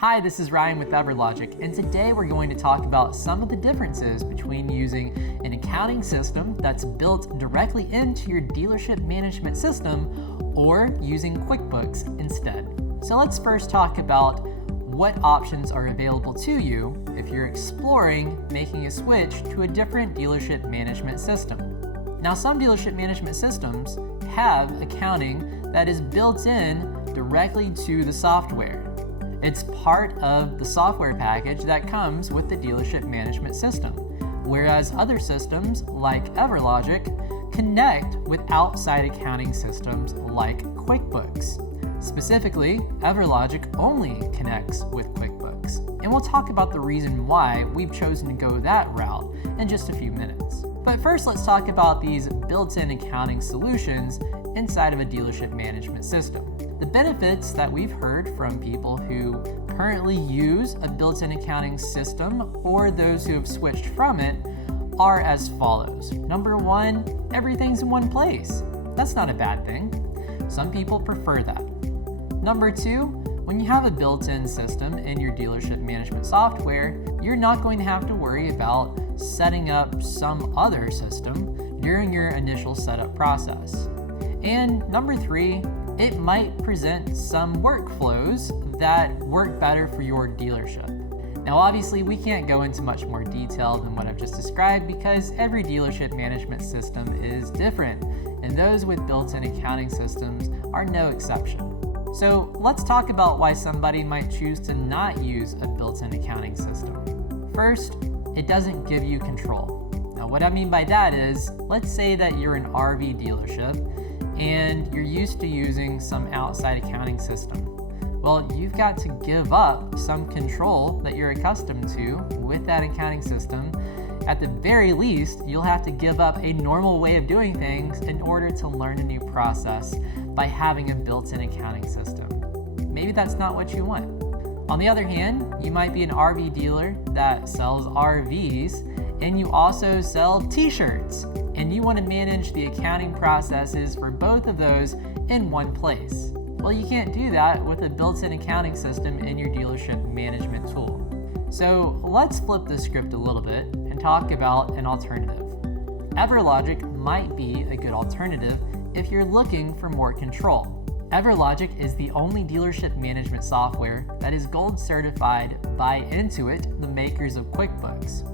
Hi, this is Ryan with EverLogic, and today we're going to talk about some of the differences between using an accounting system that's built directly into your dealership management system or using QuickBooks instead. So let's first talk about what options are available to you if you're exploring making a switch to a different dealership management system. Now, some dealership management systems have accounting that is built in directly to the software. It's part of the software package that comes with the dealership management system, whereas other systems like EverLogic connect with outside accounting systems like QuickBooks. Specifically, EverLogic only connects with QuickBooks, and we'll talk about the reason why we've chosen to go that route in just a few minutes. But first, let's talk about these built-in accounting solutions inside of a dealership management system. The benefits that we've heard from people who currently use a built-in accounting system or those who have switched from it are as follows. Number one, everything's in one place. That's not a bad thing. Some people prefer that. Number two, when you have a built-in system in your dealership management software, you're not going to have to worry about setting up some other system during your initial setup process. And number three, it might present some workflows that work better for your dealership. Now, obviously, we can't go into much more detail than what I've just described because every dealership management system is different, and those with built-in accounting systems are no exception. So let's talk about why somebody might choose to not use a built-in accounting system. First, it doesn't give you control. Now, what I mean by that is, let's say that you're an RV dealership and you're used to using some outside accounting system. Well, you've got to give up some control that you're accustomed to with that accounting system. At the very least, you'll have to give up a normal way of doing things in order to learn a new process by having a built-in accounting system. Maybe that's not what you want. On the other hand, you might be an RV dealer that sells RVs, and you also sell t-shirts, and you want to manage the accounting processes for both of those in one place. Well, you can't do that with a built-in accounting system in your dealership management tool. So let's flip the script a little bit and talk about an alternative. EverLogic might be a good alternative if you're looking for more control. EverLogic is the only dealership management software that is gold certified by Intuit, the makers of QuickBooks.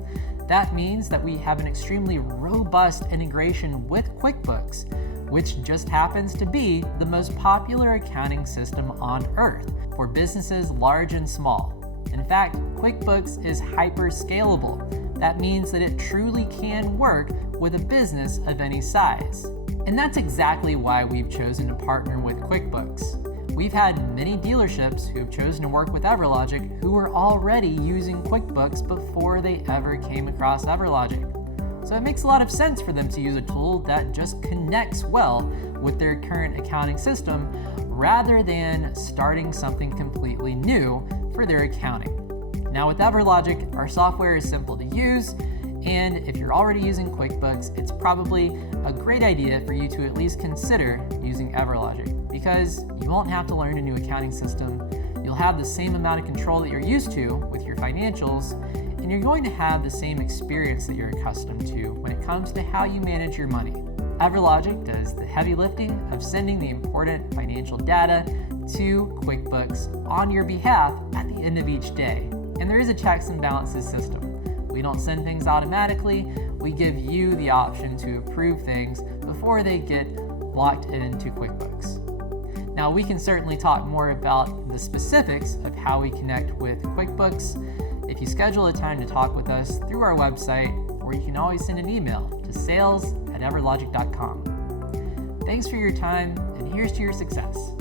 That means that we have an extremely robust integration with QuickBooks, which just happens to be the most popular accounting system on earth for businesses large and small. In fact, QuickBooks is hyper scalable. That means that it truly can work with a business of any size. And that's exactly why we've chosen to partner with QuickBooks. We've had many dealerships who have chosen to work with EverLogic who were already using QuickBooks before they ever came across EverLogic. So it makes a lot of sense for them to use a tool that just connects well with their current accounting system rather than starting something completely new for their accounting. Now, with EverLogic, our software is simple to use, and if you're already using QuickBooks, it's probably a great idea for you to at least consider using EverLogic because you won't have to learn a new accounting system. You'll have the same amount of control that you're used to with your financials, and you're going to have the same experience that you're accustomed to when it comes to how you manage your money. EverLogic does the heavy lifting of sending the important financial data to QuickBooks on your behalf at the end of each day. And there is a checks and balances system. We don't send things automatically. We give you the option to approve things before they get locked into QuickBooks. Now, we can certainly talk more about the specifics of how we connect with QuickBooks if you schedule a time to talk with us through our website, or you can always send an email to sales@everlogic.com. Thanks for your time, and here's to your success.